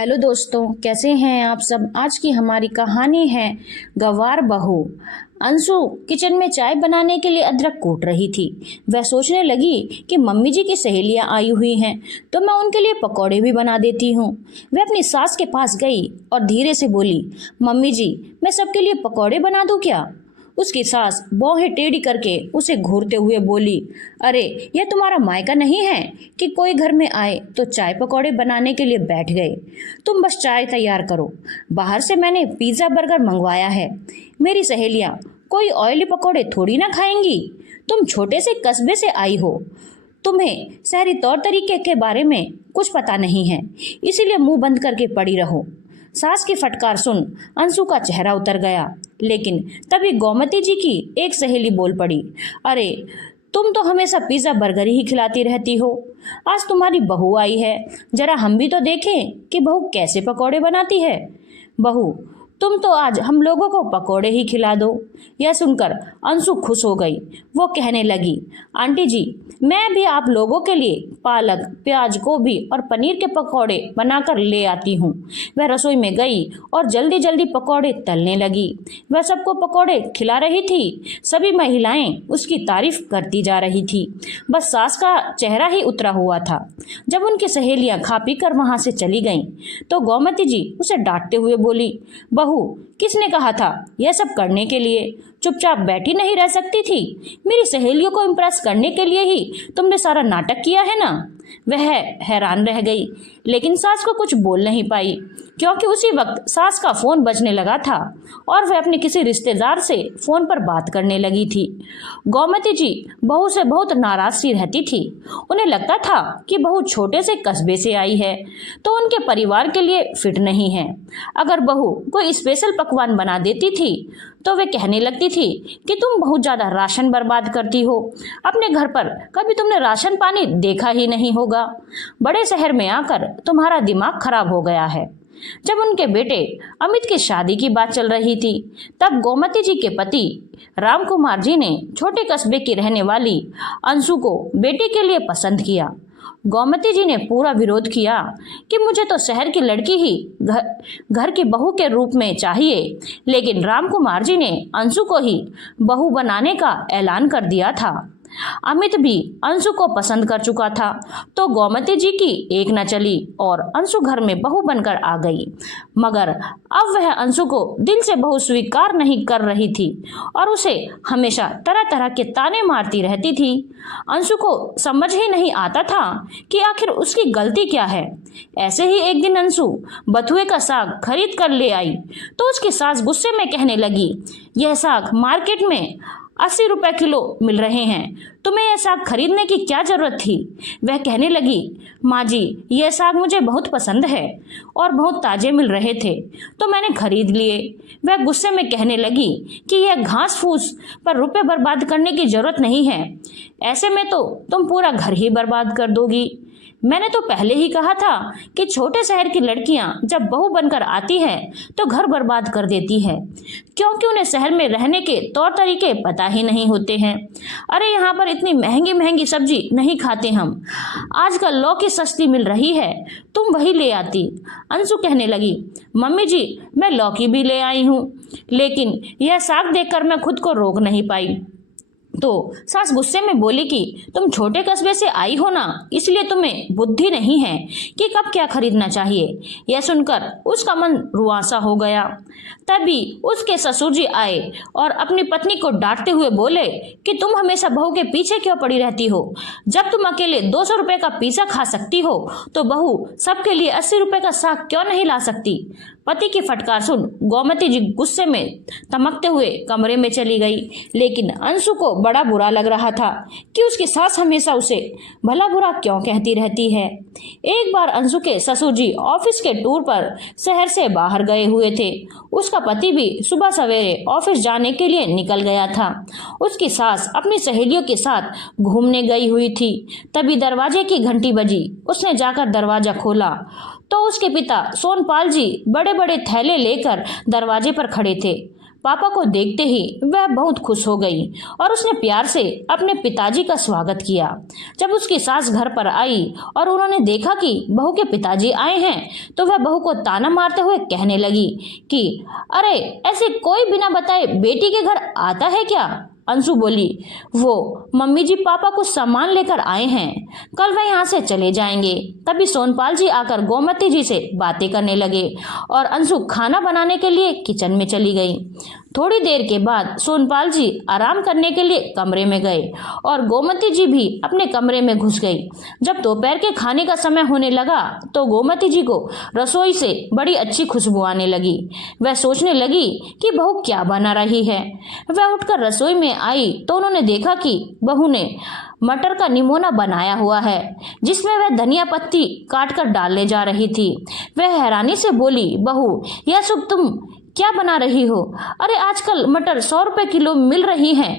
Hello दोस्तों, कैसे हैं आप सब। आज की हमारी कहानी है गंवार बहू। अंशु किचन में चाय बनाने के लिए अदरक कूट रही थी। वह सोचने लगी कि मम्मी जी की सहेलियां आई हुई हैं तो मैं उनके लिए पकौड़े भी बना देती हूँ। वह अपनी सास के पास गई और धीरे से बोली, मम्मी जी, मैं सबके लिए पकौड़े बना दूँ क्या। उसकी सास भौहें टेढ़ी करके उसे घूरते हुए बोली, अरे यह तुम्हारा मायका नहीं है कि कोई घर में आए तो चाय पकौड़े बनाने के लिए बैठ गए। तुम बस चाय तैयार करो। बाहर से मैंने पिज्ज़ा बर्गर मंगवाया है। मेरी सहेलियां कोई ऑयली पकौड़े थोड़ी ना खाएंगी। तुम छोटे से कस्बे से आई हो, तुम्हें शहरी तौर तरीके के बारे में कुछ पता नहीं है, इसीलिए मुंह बंद करके पड़ी रहो। सास की फटकार सुन अंशु का चेहरा उतर गया, लेकिन तभी गोमती जी की एक सहेली बोल पड़ी, अरे तुम तो हमेशा पिज्जा बर्गर ही खिलाती रहती हो। आज तुम्हारी बहू आई है, जरा हम भी तो देखें कि बहू कैसे पकौड़े बनाती है। बहू, तुम तो आज हम लोगों को पकौड़े ही खिला दो। यह सुनकर अंशु खुश हो गई। वो कहने लगी, आंटी जी, मैं भी आप लोगों के लिए पालक, प्याज, गोभी और पनीर के पकौड़े बनाकर ले आती हूँ। वह रसोई में गई और जल्दी जल्दी पकौड़े तलने लगी। वह सबको पकौड़े खिला रही थी। सभी महिलाएं उसकी तारीफ करती जा रही थी। बस सास का चेहरा ही उतरा हुआ था। जब उनकी सहेलियां खा पी कर वहां से चली गईं, तो गोमती जी उसे डांटते हुए बोली, बहू, किसने कहा था यह सब करने के लिए। चुपचाप बैठी नहीं रह सकती थी। मेरी सहेलियों को इम्प्रेस करने के लिए ही तुमने सारा नाटक किया है ना। वह हैरान रह गई, लेकिन सास को कुछ बोल नहीं पाई, क्योंकि उसी वक्त सास का फोन बजने लगा था और वह अपने किसी रिश्तेदार से फोन पर बात करने लगी थी। गोमती जी बहू से बहुत नाराज सी रहती थी। उन्हें लगता था कि बहू छोटे से कस्बे से आई है तो उनके परिवार के लिए फिट नहीं है। अगर बहू कोई स्पेशल पकवान बना देती थी तो वे कहने लगती थी कि तुम बहुत ज्यादा राशन बर्बाद करती हो। अपने घर पर कभी तुमने राशन पानी देखा ही नहीं होगा। बड़े शहर में आकर तुम्हारा दिमाग खराब हो गया है। जब उनके बेटे अमित की शादी की बात चल रही थी, तब गोमती जी के पति राम कुमार जी ने छोटे कस्बे की रहने वाली अंशु को बेटे के लिए पसंद किया। गोमती जी ने पूरा विरोध किया कि मुझे तो शहर की लड़की ही घर की बहू के रूप में चाहिए, लेकिन राम कुमार जी ने अंशु को ही बहू बनाने का ऐलान कर दिया था। अमित भी अंशु को पसंद कर चुका था, तो गोमती जी की एक न चली और अंशु घर में बहू बनकर आ गई। मगर अब वह अंशु को दिल से बहू स्वीकार नहीं कर रही थी और उसे हमेशा तरह तरह के ताने मारती रहती थी। अंशु को समझ ही नहीं आता था कि आखिर उसकी गलती क्या है। ऐसे ही एक दिन अंशु बथुए का साग खरीद कर ले आई तो उसकी सास गुस्से में कहने लगी, यह साग मार्केट में 80 रुपए किलो मिल रहे हैं, तुम्हें यह साग खरीदने की क्या जरूरत थी। वह कहने लगी, माँ जी, यह साग मुझे बहुत पसंद है और बहुत ताजे मिल रहे थे तो मैंने खरीद लिए। वह गुस्से में कहने लगी कि यह घास फूस पर रुपए बर्बाद करने की जरूरत नहीं है, ऐसे में तो तुम पूरा घर ही बर्बाद कर दोगी। मैंने तो पहले ही कहा था कि छोटे शहर की लड़कियां जब बहू बनकर आती हैं तो घर बर्बाद कर देती है, क्योंकि उन्हें शहर में रहने के तौर तरीके पता ही नहीं होते हैं। अरे यहाँ पर इतनी महंगी महंगी सब्जी नहीं खाते हम। आजकल लौकी सस्ती मिल रही है, तुम वही ले आती। अंशु कहने लगी, मम्मी जी, मैं लौकी भी ले आई हूँ, लेकिन यह साग देखकर मैं खुद को रोक नहीं पाई। तो सास गुस्से में बोली कि तुम छोटे कस्बे से आई हो ना, इसलिए तुम्हें बुद्धि नहीं है कि कब क्या खरीदना चाहिए। यह सुनकर उसका मन रुआंसा हो गया। तभी उसके ससुर जी आए और अपनी पत्नी को डांटते हुए बोले कि तुम हमेशा बहू के पीछे क्यों पड़ी रहती हो। जब तुम अकेले 200 रुपए का पिज्जा खा सकती हो तो बहू सबके लिए 80 रुपए का साग क्यों नहीं ला सकती। पति की फटकार सुन गोमती जी गुस्से में तमकते हुए कमरे में चली गई, लेकिन अंशु को बड़ा बुरा लग रहा था कि उसकी सास हमेशा उसे भला बुरा क्यों कहती रहती है। एक बार अंशु के ससुर जी ऑफिस के टूर पर शहर से बाहर गए हुए थे। उसका पति भी सुबह सवेरे ऑफिस जाने के लिए निकल गया था। उसकी सास अपनी सहेलियों के साथ घूमने गई हुई थी। तभी दरवाजे की घंटी बजी। उसने जाकर दरवाजा खोला तो उसके पिता सोनपाल जी बड़े बड़े थैले लेकर दरवाजे पर खड़े थे। पापा को देखते ही वह बहुत खुश हो गई और उसने प्यार से अपने पिताजी का स्वागत किया। जब उसकी सास घर पर आई और उन्होंने देखा कि बहू के पिताजी आए हैं तो वह बहू को ताना मारते हुए कहने लगी कि अरे ऐसे कोई बिना बताए बेटी के घर आता है क्या। अंशु बोली, वो मम्मी जी पापा कुछ सामान लेकर आए हैं, कल वह यहाँ से चले जाएंगे। तभी सोनपाल जी आकर गोमती जी से बातें करने लगे और अंशु खाना बनाने के लिए किचन में चली गई। थोड़ी देर के बाद सोनपाल जी आराम करने के लिए कमरे में गए और गोमती जी भी अपने कमरे में घुस गई। जब दोपहर के खाने का समय होने लगा तो गोमती जी को रसोई से बड़ी अच्छी खुशबू आने लगी। वह सोचने लगी कि बहू क्या बना रही है। वह उठकर रसोई में आई तो उन्होंने देखा कि बहू ने मटर का निमोना बनाया हुआ है जिसमें वह धनिया पत्ती काट कर डालने जा रही थी। वह हैरानी से बोली, बहू यह सब तुम क्या बना रही हो? अरे आजकल मटर 100 रुपए किलो मिल रही हैं।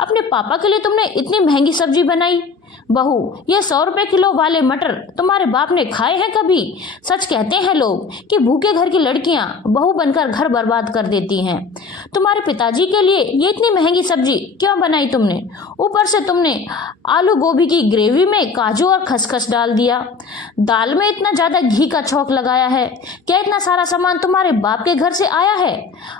अपने पापा के लिए तुमने इतनी महंगी सब्जी बनाई। बहू ये 100 रुपए किलो वाले मटर तुम्हारे बाप ने खाए हैं कभी? सच कहते हैं लोग कि भूखे घर की लड़कियां बहू बनकर घर बर्बाद कर देती हैं। तुम्हारे पिताजी के लिए ये इतनी महंगी सब्जी क्यों बनाई तुमने? ऊपर से तुमने आलू गोभी की ग्रेवी में काजू और खसखस डाल दिया। दाल में इतना ज्यादा घी का छौंक लगाया है। क्या इतना सारा सामान तुम्हारे बाप के घर से आया है?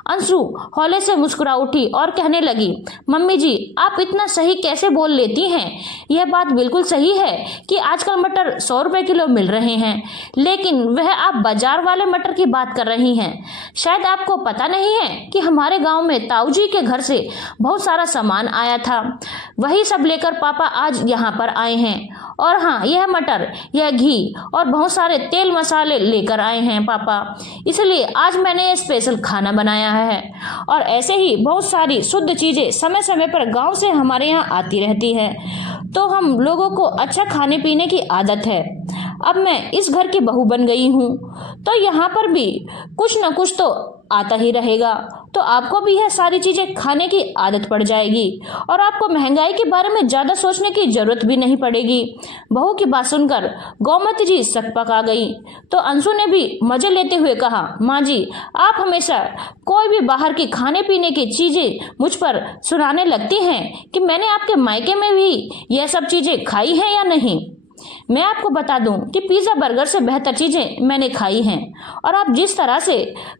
अंशु हौले से मुस्कुरा उठी और कहने लगी, मम्मी जी आप इतना सही कैसे बोल लेती हैं? यह बात बिल्कुल सही है कि आजकल मटर 100 रुपए किलो मिल रहे हैं, लेकिन वह आप बाजार वाले मटर की बात कर रही हैं। शायद आपको पता नहीं है कि हमारे गांव में ताऊ जी के घर से बहुत सारा सामान आया था। वही सब लेकर पापा आज यहाँ पर आए हैं। और हाँ, यह मटर, यह घी और बहुत सारे तेल मसाले लेकर आए हैं पापा, इसलिए आज मैंने ये स्पेशल खाना बनाया है। और ऐसे ही बहुत सारी शुद्ध चीजें समय समय पर गांव से हमारे यहाँ आती रहती है, तो हम लोगों को अच्छा खाने पीने की आदत है। अब मैं इस घर की बहू बन गई हूँ तो यहाँ पर भी कुछ न कुछ तो आता ही रहेगा, तो आपको भी यह सारी चीजें खाने की आदत पड़ जाएगी और आपको महंगाई के बारे में ज्यादा सोचने की जरूरत भी नहीं पड़ेगी। बहू की बात सुनकर गोमती जी सकपक आ गई तो अंशु ने भी मजे लेते हुए कहा, माँ जी आप हमेशा कोई भी बाहर की खाने पीने की चीजें मुझ पर सुनाने लगती हैं कि मैंने आपके मायके में भी यह सब चीजें खाई हैं या नहीं। मैं आपको बता दूं कि पिज्जा बर्गर से बेहतर चीजें मैंने खाई हैं। और आप जिस तरह से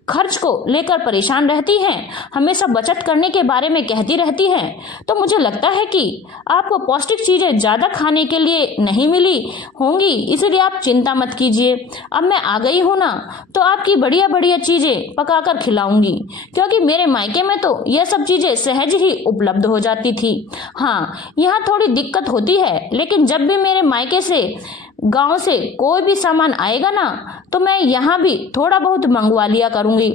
खर्च को लेकर परेशान रहती हैं, हमेशा बचत करने के बारे में कहती रहती हैं, तो मुझे लगता है कि आपको पौष्टिक चीजें ज्यादा खाने के लिए नहीं मिली होंगी, इसलिए आप चिंता मत कीजिए। अब मैं आ गई हूं ना तो आपकी बढ़िया बढ़िया चीजें पकाकर खिलाऊंगी, क्योंकि मेरे मायके में तो यह सब चीजें सहज ही उपलब्ध हो जाती थी। हाँ, यहाँ थोड़ी दिक्कत होती है, लेकिन जब भी मेरे मायके से गांव से कोई भी सामान आएगा ना तो मैं यहाँ भी थोड़ा बहुत मंगवा लिया करूंगी।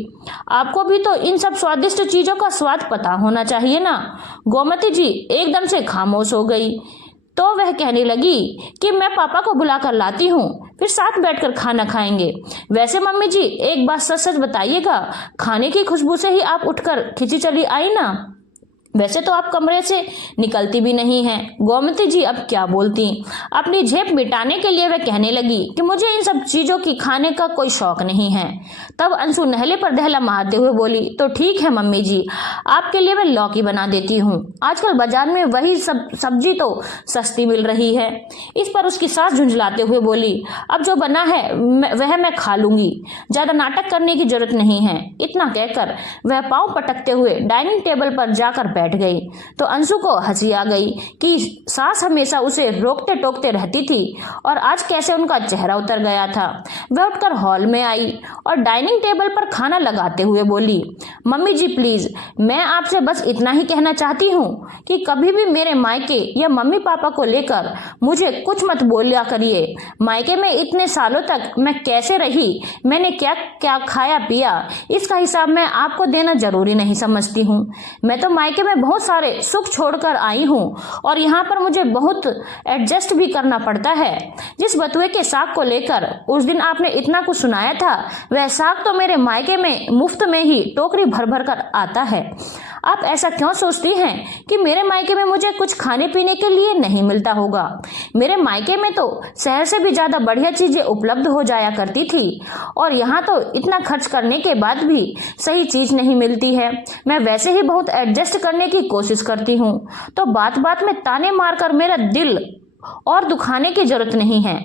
आपको भी तो इन सब स्वादिष्ट चीजों का स्वाद पता होना चाहिए ना। गोमती जी एकदम से खामोश हो गई तो वह कहने लगी कि मैं पापा को बुलाकर लाती हूँ, फिर साथ बैठकर खाना खाएंगे। वैसे मम्मी जी एक बात सच सच बताइएगा, खाने की खुशबू से ही आप उठकर खिंची चली आई ना? वैसे तो आप कमरे से निकलती भी नहीं हैं। गोमती जी अब क्या बोलती। अपनी झेप मिटाने के लिए वह कहने लगी कि मुझे इन सब चीजों की खाने का कोई शौक नहीं है। तब अंशु नहले पर दहला मारते हुए बोली, तो ठीक है मम्मी जी, आपके लिए मैं लौकी बना देती हूँ। आजकल बाजार में वही सब सब्जी तो सस्ती मिल रही है। इस पर उसकी सास झुंझलाते हुए बोली, अब जो बना है वह मैं खा लूंगी, ज्यादा नाटक करने की जरूरत नहीं है। इतना कहकर वह पांव पटकते हुए डाइनिंग टेबल पर जाकर बैठ गई तो अंशु को हंसी आ गई कि सास हमेशा उसे रोकते टोकते रहती थी और आज कैसे उनका चेहरा उतर गया था। वह उठकर हॉल में आई और डाइनिंग टेबल पर खाना लगाते हुए बोली, मम्मी जी प्लीज, मैं आपसे बस इतना ही कहना चाहती हूँ कि कभी भी मेरे मायके या मम्मी पापा को लेकर मुझे कुछ मत बोलिया करिए। मायके में इतने सालों तक मैं कैसे रही, मैंने क्या क्या खाया पिया, इसका हिसाब मैं आपको देना जरूरी नहीं समझती हूँ। मैं तो मायके में मैं बहुत सारे सुख छोड़कर आई हूँ और यहाँ पर मुझे बहुत एडजस्ट भी करना पड़ता है। जिस बथुए के साग को लेकर उस दिन आपने इतना कुछ सुनाया था, वह साग तो मेरे मायके में मुफ्त में ही टोकरी भर भर कर आता है। आप ऐसा क्यों सोचती हैं कि मेरे मायके में मुझे कुछ खाने पीने के लिए नहीं मिलता होगा? मेरे मायके में तो शहर से भी ज्यादा बढ़िया चीजें उपलब्ध हो जाया करती थी और यहाँ तो इतना खर्च करने के बाद भी सही चीज नहीं मिलती है। मैं वैसे ही बहुत एडजस्ट करने की कोशिश करती हूँ, तो बात बात में ताने मारकर मेरा दिल और दुखाने की जरूरत नहीं है।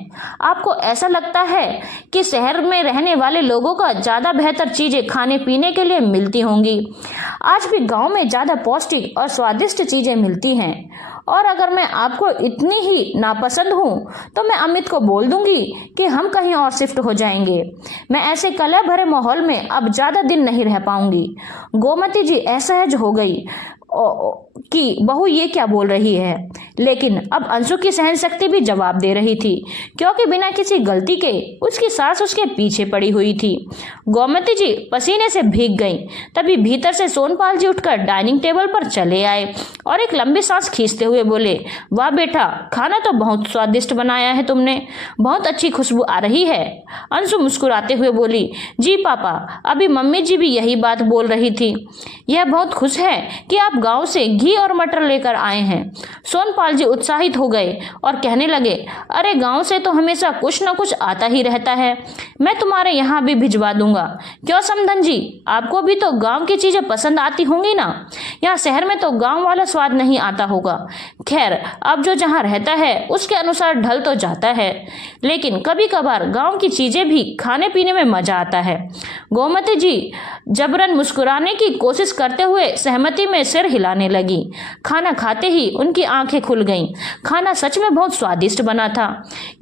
आपको ऐसा लगता है कि शहर में रहने वाले लोगों का ज्यादा बेहतर चीजें खाने पीने के लिए मिलती होंगी। आज भी गांव में ज्यादा पौष्टिक और स्वादिष्ट चीजें मिलती हैं और अगर मैं आपको इतनी ही नापसंद हूँ तो मैं अमित को बोल दूंगी कि हम कहीं और शिफ्ट हो जाएंगे। मैं ऐसे कलह भरे माहौल में अब ज्यादा दिन नहीं रह पाऊंगी। गोमती जी असहज हो गई कि बहू ये क्या बोल रही है, लेकिन अब अंशु की सहन शक्ति भी जवाब दे रही थी, क्योंकि बिना किसी गलती के उसकी सास उसके पीछे पड़ी हुई थी। गोमती जी पसीने से भीग गईं। तभी भीतर से सोनपाल जी उठकर डाइनिंग टेबल पर चले आए और एक लंबी सांस खींचते हुए बोले, वाह बेटा, खाना तो बहुत स्वादिष्ट बनाया है तुमने, बहुत अच्छी खुशबू आ रही है। अंशु मुस्कुराते हुए बोली, जी पापा, अभी मम्मी जी भी यही बात बोल रही थी। यह बहुत खुश है कि आप गांव से घी और मटर लेकर आए हैं। सोनपाल जी उत्साहित हो गए और कहने लगे, अरे गांव से तो हमेशा कुछ न कुछ आता ही रहता है, मैं तुम्हारे यहाँ भी भिजवा दूंगा। क्यों समधन जी, आपको भी तो गांव की चीजें पसंद आती होंगी ना? यहाँ शहर में तो गांव वाला स्वाद नहीं आता होगा। खैर, अब जो जहाँ रहता है उसके अनुसार ढल तो जाता है, लेकिन कभी कभार गांव की चीजें भी खाने पीने में मजा आता है। गोमती जी जबरन मुस्कुराने की कोशिश करते हुए सहमति में सिर हिलाने लगी। खाना खाते ही उनकी आंखें खुल गईं। खाना सच में बहुत स्वादिष्ट बना था।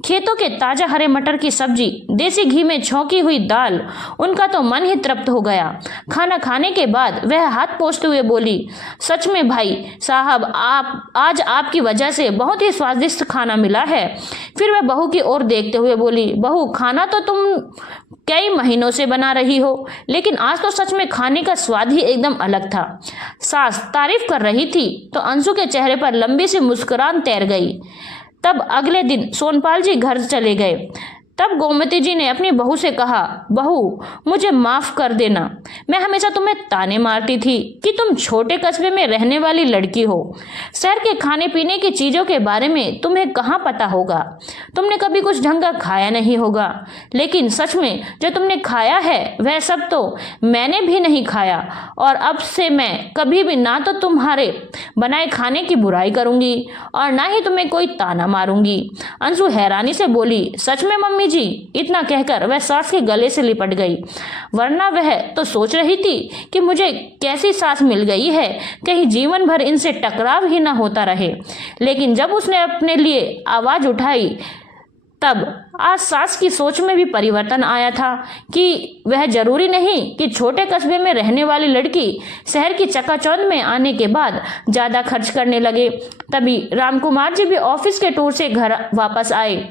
खेतों के ताजा हरे मटर की सब्जी, देसी घी में छौंकी हुई दाल, उनका तो मन ही तृप्त हो गया। खाना खाने के बाद वह हाथ पोंछते हुए बोली, सच में भाई साहब, आज आपकी वजह से बहुत ही स्वादिष्ट खाना मिला है। फिर वह बहू की ओर देखते हुए बोली, बहू, खाना तो तुम कई महीनों से बना रही हो, लेकिन आज तो सच में खाने का स्वाद ही एकदम अलग था। सास तारीफ कर रही थी तो अंशु के चेहरे पर लंबी सी मुस्कुराहट तैर गई। तब अगले दिन सोनपाल जी घर चले गए। तब गोमती जी ने अपनी बहू से कहा, बहू, मुझे माफ कर देना, मैं हमेशा तुम्हें ताने मारती थी कि तुम छोटे कस्बे में रहने वाली लड़की हो। शहर के खाने पीने की चीजों के बारे में तुम्हें कहाँ पता होगा, तुमने कभी कुछ ढंग का खाया नहीं होगा। लेकिन सच में जो तुमने खाया है वह सब तो मैंने भी नहीं खाया, और अब से मैं कभी भी ना तो तुम्हारे बनाए खाने की बुराई करूंगी और ना ही तुम्हें कोई ताना मारूंगी। अंशु हैरानी से बोली, सच में मम्मी जी? इतना कहकर वह सास के गले से लिपट गई, वरना वह तो सोच रही थी कि मुझे कैसी सास मिल गई है, कहीं जीवन भर इनसे टकराव ही ना होता रहे। लेकिन जब उसने अपने लिए आवाज उठाई, तब आज सास की सोच में भी परिवर्तन आया था कि वह जरूरी नहीं कि छोटे कस्बे में रहने वाली लड़की शहर की चकाचौंध में आने के बाद ज्यादा खर्च करने लगे। तभी रामकुमार जी भी ऑफिस के टूर से घर वापस आए।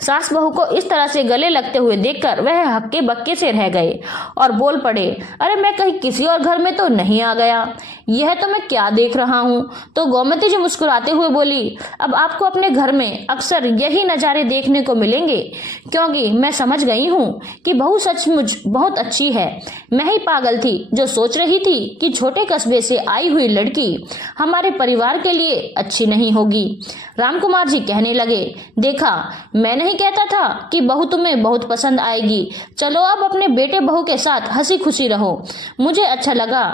सास बहू को इस तरह से गले लगते हुए देखकर वह हक्के बक्के से रह गए और बोल पड़े, अरे मैं कहीं किसी और घर में तो नहीं आ गया, यह तो मैं क्या देख रहा हूँ। तो गोमती जी मुस्कुराते हुए बोली, अब आपको अपने घर में अक्सर यही नज़ारे देखने को मिलेंगे, क्योंकि मैं समझ गई हूँ कि बहू सचमुच बहुत अच्छी है। मैं ही पागल थी जो सोच रही थी कि छोटे कस्बे से आई हुई लड़की हमारे परिवार के लिए अच्छी नहीं होगी। रामकुमार जी कहने लगे, देखा, मैं नहीं कहता था कि बहू तुम्हें बहुत पसंद आएगी। चलो अब अपने बेटे बहू के साथ हंसी खुशी रहो। मुझे अच्छा लगा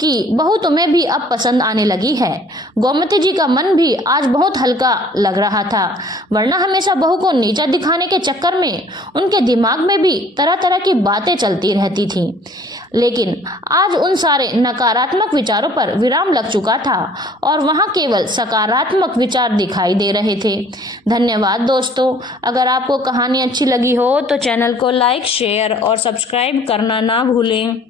कि बहू तुम्हें भी अब पसंद आने लगी है। गोमती जी का मन भी आज बहुत हल्का लग रहा था, वरना हमेशा बहू को नीचा दिखाने के चक्कर में उनके दिमाग में भी तरह तरह की बातें चलती रहती थी। लेकिन आज उन सारे नकारात्मक विचारों पर विराम लग चुका था और वहां केवल सकारात्मक विचार दिखाई दे रहे थे। धन्यवाद दोस्तों। अगर आपको कहानी अच्छी लगी हो तो चैनल को लाइक, शेयर और सब्सक्राइब करना ना भूलें।